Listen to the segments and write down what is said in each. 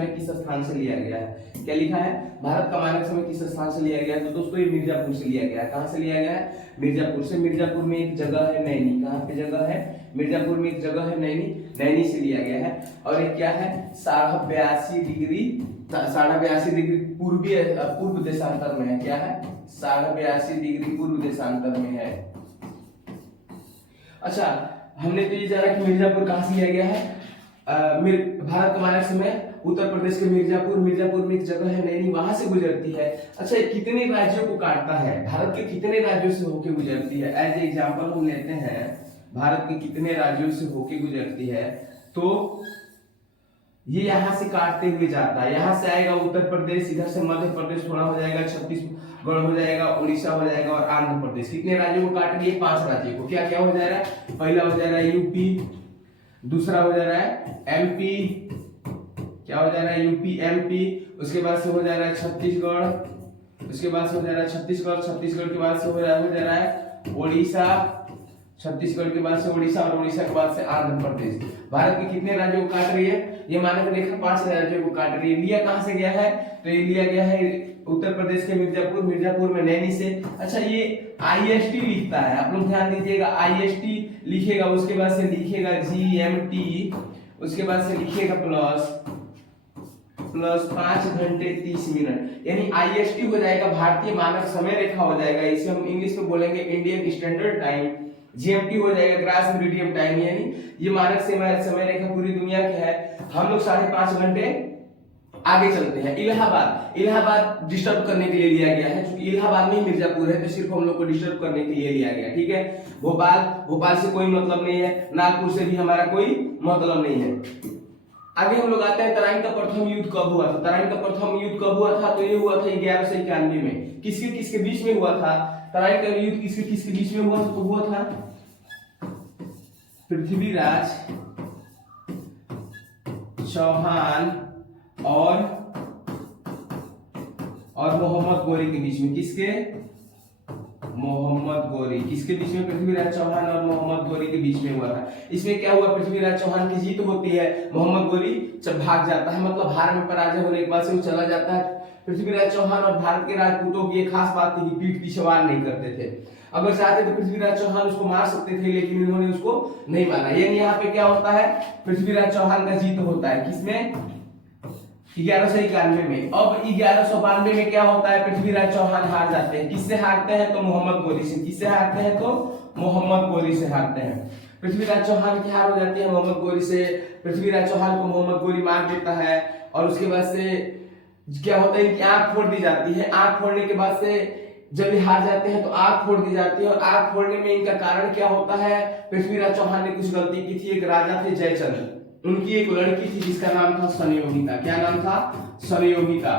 समय किस स्थान से लिया गया है? क्या लिखा है? भारत का मानक समय किस स्थान से लिया गया है? तो दोस्तों ये मिर्जापुर से लिया गया है। कहां से लिया गया है? मिर्जापुर से। मिर्जापुर में एक जगह है नैनी। कहां पे जगह है? मिर्जापुर में एक जगह है नैनी, नैनी से लिया गया है। और ये क्या है? 82.5 डिग्री, 82.5 डिग्री पूर्व देशांतर में है। क्या है? 82.5 डिग्री पूर्व देशांतर में है। अच्छा, हमने तो ये जाना कि मिर्जापुर कहां से लिया गया है? भारत का मानक समय उत्तर प्रदेश के मिर्जापुर में एक जगह है नैनी, वहां से गुजरती है। अच्छा, ये कितने राज्यों को काटता है? भारत के कितने राज्यों से होके गुजरती है? एज एग्जांपल हम लेते हैं भारत के कितने राज्यों से होके गुजरती है, तो ये यहाँ से काटते हुए जाता है। यहाँ से आएगा उत्तर प्रदेश, इधर से मध्य प्रदेश थोड़ा हो जाएगा, छत्तीसगढ़ हो जाएगा, उड़ीसा हो जाएगा और आंध्र प्रदेश। कितने राज्यों को काट रही है? 5 राज्यों को। क्या क्या हो जा रहा है? पहला हो जा रहा है यूपी, दूसरा हो जा रहा है एमपी, क्या हो जा रहा है? UP MP. उसके बाद से हो जा रहा है छत्तीसगढ़, उसके बाद से हो जा रहा है छत्तीसगढ़, छत्तीसगढ़ के बाद से हो जा रहा है उड़ीसा, छत्तीसगढ़ के बाद से उड़ीसा और उड़ीसा के बाद से आंध्र प्रदेश। भारत के कितने राज्यों को काट रही है? ये मानक रेखा 5 राज्यों को काट रही है। लिया कहां से गया है? तो ये लिया गया है उत्तर प्रदेश के मिर्जापुर, मिर्जापुर में नैनी से। अच्छा, ये आईएसटी लिखता है, आप लोग ध्यान दीजिएगा। आईएसटी लिखेगा, उसके बाद से लिखेगा जीएमटी, उसके बाद से लिखेगा प्लस 5 घंटे 30 मिनट, यानी आईएसटी हो जाएगा भारतीय मानक समय रेखा हो जाएगा। इसे हम इंग्लिश में बोलेंगे इंडियन स्टैंडर्ड टाइम। जीएमटी हो जाएगा ग्रास मेरिडियम टाइम, यानी ये मानक समय रेखा पूरी दुनिया की है। हम लोग 5.5 घंटे आगे चलते हैं। इलाहाबाद डिस्टर्ब करने के लिए लिया गया है, क्योंकि इलाहाबाद में ही मिर्जापुर है, तो सिर्फ हम लोग को डिस्टर्ब करने के लिए लिया गया। ठीक है। भोपाल से कोई मतलब नहीं है, नागपुर से भी हमारा कोई मतलब नहीं है। आगे हम लोग आते हैं, तराइन का प्रथम युद्ध कब हुआ था? तराइन का प्रथम युद्ध कब हुआ था? तो ये हुआ था 1191 में। किसके बीच में हुआ था? तराइन का युद्ध किसके बीच में हुआ था? तो हुआ था पृथ्वीराज चौहान और मोहम्मद गोरी के बीच में। किसके? मोहम्मद गोरी। किसके बीच में? पृथ्वीराज चौहान और मोहम्मद गोरी के बीच में हुआ था। इसमें क्या हुआ? पृथ्वीराज चौहान की जीत होती है, मोहम्मद गोरी जब भाग जाता है, मतलब हार में पराजय होने के बाद से वो चला जाता है। पृथ्वीराज चौहान और भारत के राजपूतों की एक खास बात थी कि पीठ पीछे वार नहीं करते थे। अगर चाहते तो पृथ्वीराज चौहान उसको मार सकते थे, लेकिन इन्होंने उसको नहीं मारा। यानी यहाँ पे क्या होता है? पृथ्वीराज चौहान का जीत होता है। किसमें? 1191 में। अब 1192 में क्या होता है? पृथ्वीराज चौहान हार जाते हैं। किससे हारते हैं? तो मोहम्मद गोरी से। किससे हारते हैं? तो मोहम्मद गोरी से हारते हैं। पृथ्वीराज चौहान की हार हो जाती है मोहम्मद गोरी से। पृथ्वीराज चौहान को मोहम्मद गोरी मार देता है, और उसके बाद से क्या होता है? इनकी आंख फोड़ दी जाती है। आंख फोड़ने के बाद से जब ये हार जाते हैं तो आंख फोड़ दी जाती है, और आंख फोड़ने में इनका कारण क्या होता है? पृथ्वीराज चौहान ने कुछ गलती की थी। एक राजा थे जयचंद्र, उनकी एक लड़की थी जिसका नाम था संयोगिता। क्या नाम था? संयोगिता।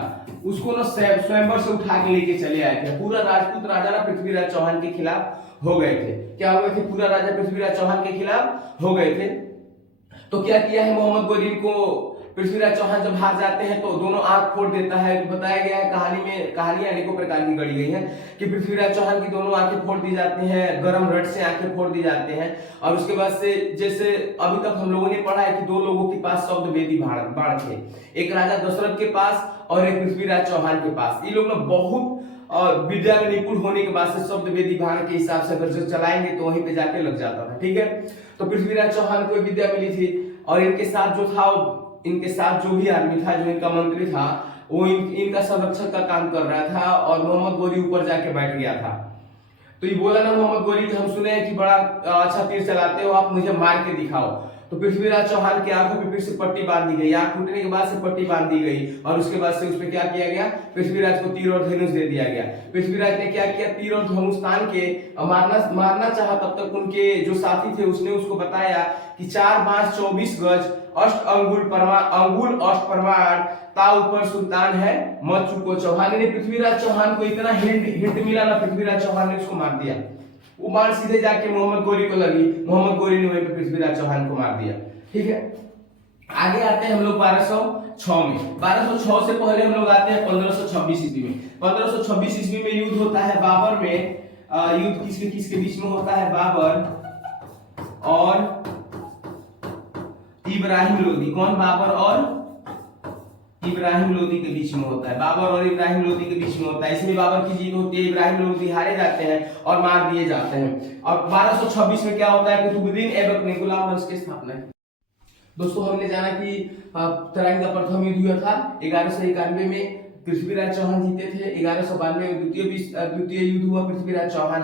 उसको ना स्वयंवर से उठा के लेके चले आए थे। पूरा राजपूत राजा ना पृथ्वीराज चौहान के खिलाफ हो गए थे। क्या हो गए थे? पूरा राजा पृथ्वीराज चौहान के खिलाफ हो गए थे। तो क्या किया है मोहम्मद गोरी को? पृथ्वीराज चौहान जब हार जाते हैं तो दोनों आंख फोड़ देता है। बताया गया है कहानियां अनेकों प्रकार की गढ़ी गई हैं कि पृथ्वीराज चौहान की दोनों आंखें फोड़ दी जाती हैं, गरम रड से आंखें फोड़ दी जाते हैं। और उसके बाद से जैसे अभी तक हम लोगों ने पढ़ा है कि 2 लोगों के पास शब्द वेदी बाण थे, एक राजा दशरथ के पास और एक पृथ्वीराज चौहान के पास। ये लोग ना बहुत विद्या में निपुण होने के बाद से शब्द वेदी बाण के हिसाब से अगर जो चलाएंगे तो वहीं पे जाके लग जाता था। ठीक है। तो पृथ्वीराज चौहान को विद्या मिली थी, और इनके साथ जो भी आदमी था, जो इनका मंत्री था, वो इनका संरक्षक का काम कर रहा था, और मोहम्मद गोरी ऊपर जाके बैठ गया था। तो ये बोला ना मोहम्मद गोरी कि हम सुने हैं कि बड़ा अच्छा तीर चलाते हो, आप मुझे मार के दिखाओ। तो पृथ्वीराज चौहान की आंखों पे फिर से पट्टी बांध दी गई। आंख फूटने के बाद से पट्टी बांध दी गई, और उसके बाद से उस पे क्या किया गया? पृथ्वीराज को तीर और धनुष दे दिया गया। पृथ्वीराज ने क्या किया? तीर और धनुष तान के मारना चाहा। तब तक उनके जो साथी थे उसने उसको बताया कि 4 बांस 24 गज अष्ट अंगुल अष्ट प्रमाण ता ऊपर सुल्तान है मत चुको। चौहान ने पृथ्वीराज चौहान को इतना हिंट मिला ना, पृथ्वीराज चौहान ने उसको मार दिया। वो बाण सीधे जाके मोहम्मद गोरी को लगी, मोहम्मद गोरी ने वहीं पे पृथ्वीराज चौहान को मार दिया। ठीक है। आगे आते हैं हम लोग 1206 में। 1206 से पहले हम लोग आते हैं 1526 ईस्वी में। 1526 ईस्वी में युद्ध होता है बाबर में। युद्ध किसके बीच में होता है? बाबर और इब्राहिम लोदी। कौन? बाबर और इब्राहिम लोदी के बीच में होता है, बाबर और इब्राहिम लोदी के बीच में होता है। इसमें बाबर की जीत होती है, इब्राहिम लोदी हारे जाते हैं और मार दिए जाते हैं। और 1226 में क्या होता है, कुतुबुद्दीन ऐबक ने गुलाम वंश की स्थापना की। दोस्तों हमने जाना कि तराइन का प्रथम युद्ध हुआ था 1191 में, पृथ्वीराज चौहान जीते थे। 1192 में द्वितीय युद्ध हुआ, पृथ्वीराज चौहान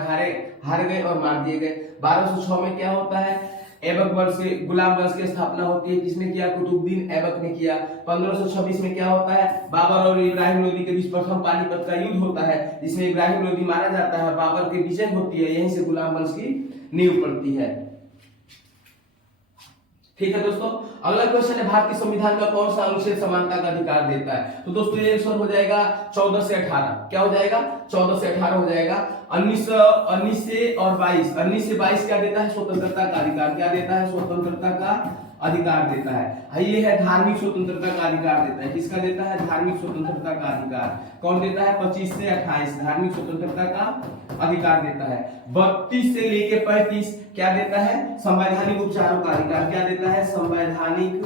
हार गए और मार दिए गए। 1206 में क्या होता है, ऐबक वंश के गुलाम वंश की स्थापना होती है। किसने किया, कुतुबुद्दीन ऐबक ने किया। 1526 में क्या होता है, बाबर और इब्राहिम लोदी के बीच प्रथम पानीपत का युद्ध होता है, जिसमें इब्राहिम लोदी मारा जाता है, बाबर की विजय होती है। यहीं से गुलाम वंश की नींव पड़ती है। ठीक है दोस्तों, अगला क्वेश्चन है भारतीय संविधान का कौन सा अनुच्छेद समानता का अधिकार देता है। तो दोस्तों ये आंसर हो जाएगा 14 से 18। क्या हो जाएगा, 14 से 18 हो जाएगा। 19 से और 22, 19 से 22 क्या देता है, स्वतंत्रता का अधिकार। क्या देता है, स्वतंत्रता का अधिकार देता है। ये है धार्मिक स्वतंत्रता का अधिकार देता है। किसका देता है, धार्मिक स्वतंत्रता का अधिकार। कौन देता है, 25 से 28 धार्मिक स्वतंत्रता का अधिकार देता है। 32 से लेके 35 क्या देता है, संवैधानिक उपचारों का अधिकार। क्या देता है, संवैधानिक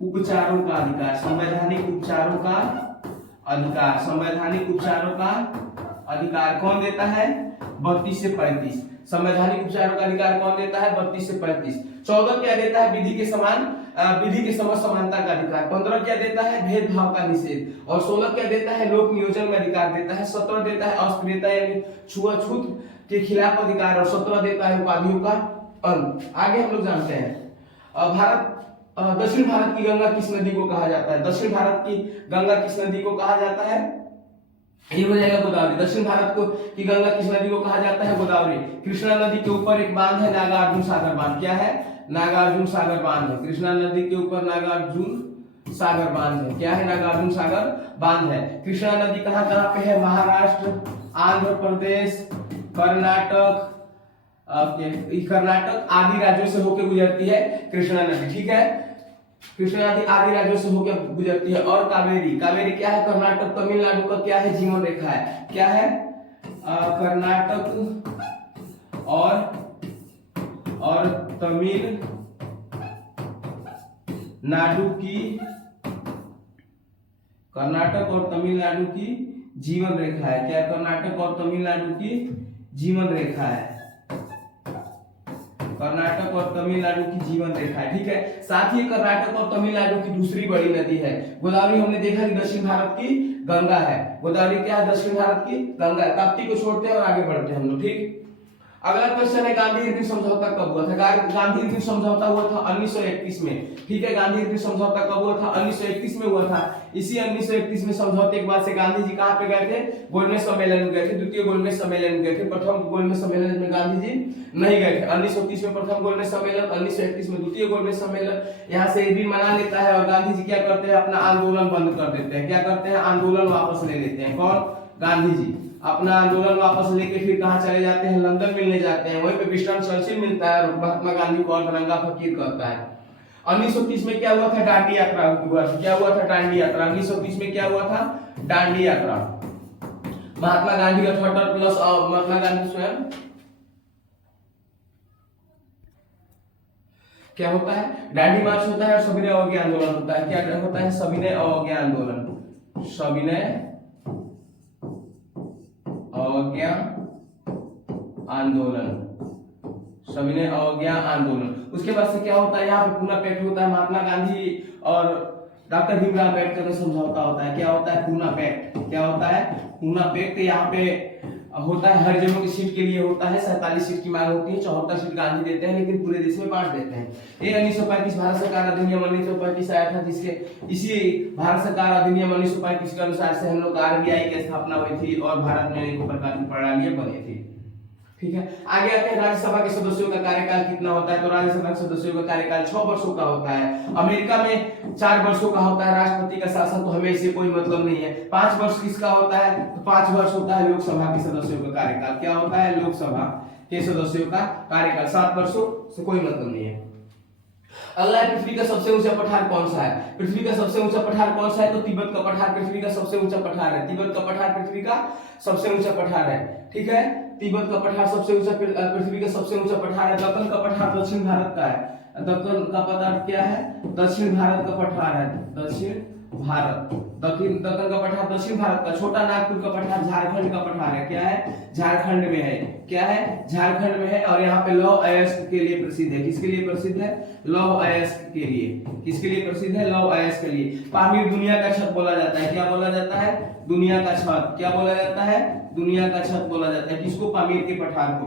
उपचारों का अधिकार। संवैधानिक उपचारों का अधिकार, संवैधानिक उपचारों का अधिकार कौन देता है, 32 से 35। संवैधानिक उपचारों का अधिकार कौन देता है, 32 से 35। 14 क्या देता है, विधि के समक्ष समानता का अधिकार। 15 क्या देता है, भेदभाव का निषेध। और 16 क्या देता है, लोक नियोजन में अधिकार देता है। 17 देता है अस्पृश्यता यानी छुआछूत के खिलाफ अधिकार। और 17 देता है उपाधियों का अंत। आगे हम लोग जानते हैं दक्षिण भारत की गंगा किस नदी को कहा जाता है। दक्षिण भारत की गंगा किस नदी को कहा जाता है, ये हो जाएगा गोदावरी। दक्षिण भारत को की गंगा किस नदी को कहा जाता है, गोदावरी। कृष्णा नदी के ऊपर एक बांध है, नागार्जुन सागर बांध। क्या है, नागार्जुन सागर बांध है। कृष्णा नदी के ऊपर नागार्जुन सागर बांध है। क्या है, नागार्जुन सागर बांध है। कृष्णा नदी कहाँ कहाँ पे है, महाराष्ट्र, आंध्र प्रदेश, कर्नाटक, कर्नाटक आदि राज्यों से होकर गुजरती है कृष्णा नदी। ठीक है, कृष्णा नदी आदि राज्यों से होकर गुजरती है। और कावेरी, कावेरी क्या है, कर्नाटक तमिलनाडु का क्या है, जीवन रेखा है। क्या है, कर्नाटक और तमिलनाडु की, कर्नाटक और तमिलनाडु की जीवन रेखा है। क्या, कर्नाटक और तमिलनाडु की जीवन रेखा है। कर्नाटक और तमिलनाडु की जीवन रेखा है। ठीक है, साथ ही कर्नाटक और तमिलनाडु की दूसरी बड़ी नदी है गोदावरी। हमने देखा कि दक्षिण भारत की गंगा है। गोदावरी क्या है, दक्षिण भारत की गंगा है। ताप्ती को छोड़ते हैं और आगे बढ़ते हैं हम लोग। ठीक, अगला क्वेश्चन है गांधी इरविन समझौता कब हुआ था। गांधी इरविन समझौता हुआ था 1931 में। ठीक है, गांधी इरविन समझौता कब हुआ था, 1931 में हुआ था। इसी 1931 में समझौते के बाद से गांधी जी कहां पे गए थे, गोलमेज सम्मेलन में गए थे। द्वितीय गोलमेज सम्मेलन में गए थे। प्रथम गोलमेज सम्मेलन में गांधी जी नहीं गए थे। 1930 में प्रथम गोलमेज सम्मेलन, 1931 में द्वितीय गोलमेज सम्मेलन। यहाँ से इरविन मना लेता है और गांधी जी क्या करते हैं, अपना आंदोलन बंद कर देते हैं। क्या करते हैं, आंदोलन वापस ले लेते हैं। कौन, गांधी जी अपना आंदोलन वापस लेके फिर कहां चले जाते हैं, लंदन मिलने जाते हैं। वहीं पे विंस्टन चर्चिल मिलता है और महात्मा गांधी को और नंगा फकीर कहता है। 1930 में क्या हुआ था, दांडी यात्रा हुआ था। क्या हुआ था, दांडी यात्रा। 1930 में क्या हुआ था, दांडी यात्रा। महात्मा गांधी 78 प्लस महात्मा गांधी स्वयं क्या होता है, दांडी मार्च होता है और सविनय अवज्ञा आंदोलन होता है। क्या होता है, सविनय अवज्ञा आंदोलन। सविनय अवज्ञा आंदोलन, सविनय अवज्ञा आंदोलन। उसके बाद से क्या होता है, यहाँ पे पूना पैक्ट होता है। महात्मा गांधी और डॉक्टर भीमराव अम्बेडकर का समझौता होता है। क्या होता है, पूना पैक्ट। क्या होता है, पूना पैक्ट। यहाँ पे होता है हर जगह की सीट के लिए होता है। 47 सीट की मांग होती है, 74 सीट गांधी देते हैं, लेकिन पूरे देश में बांट देते हैं। ये 1935 भारत सरकार अधिनियम 1935 आया था, जिसके इसी भारत सरकार अधिनियम 1935 के अनुसार से हम लोग RBI की स्थापना हुई थी और भारत में एक प्रकार की प्रणालियां बनी थी। ठीक है, आगे आते हैं राज्यसभा के सदस्यों का कार्यकाल कितना होता है। तो राज्यसभा के सदस्यों का कार्यकाल 6 वर्षों का होता है। अमेरिका में 4 वर्षों का होता है। राष्ट्रपति का शासन तो हमें इससे कोई मतलब नहीं है। 5 वर्ष किसका होता है, तो 5 वर्ष होता है लोकसभा के सदस्यों का कार्यकाल। क्या होता है, लोकसभा के सदस्यों का कार्यकाल। 7 वर्षों से कोई मतलब नहीं है। अगला है, पृथ्वी का सबसे ऊंचा पठार कौन सा है। पृथ्वी का सबसे ऊंचा पठार कौन सा है, तो तिब्बत का पठार पृथ्वी का सबसे ऊंचा पठार है। तिब्बत का पठार पृथ्वी का सबसे ऊंचा पठार है। ठीक है, तिब्बत का पठार सबसे ऊंचा पृथ्वी का सबसे ऊंचा पठार है। दक्कन का पठार दक्षिण भारत का है। दक्कन का पठार क्या है? दक्षिण भारत का पठार है। दक्षिण भारत, दक्कन का पठार दक्षिण भारत का। छोटा नागपुर का पठार झारखंड का पठार है। क्या है? झारखंड में है। क्या है? झारखंड में है। और यहाँ पे लौह अयस्क के लिए प्रसिद्ध है। किसके लिए प्रसिद्ध है? लौह अयस्क के लिए। किसके लिए प्रसिद्ध है? लौह अयस्क के लिए। पामीर दुनिया का छत बोला जाता है। क्या बोला जाता है? दुनिया का छत। क्या बोला जाता है? दुनिया का छत बोला जाता है। किसको? पामीर के पठार को।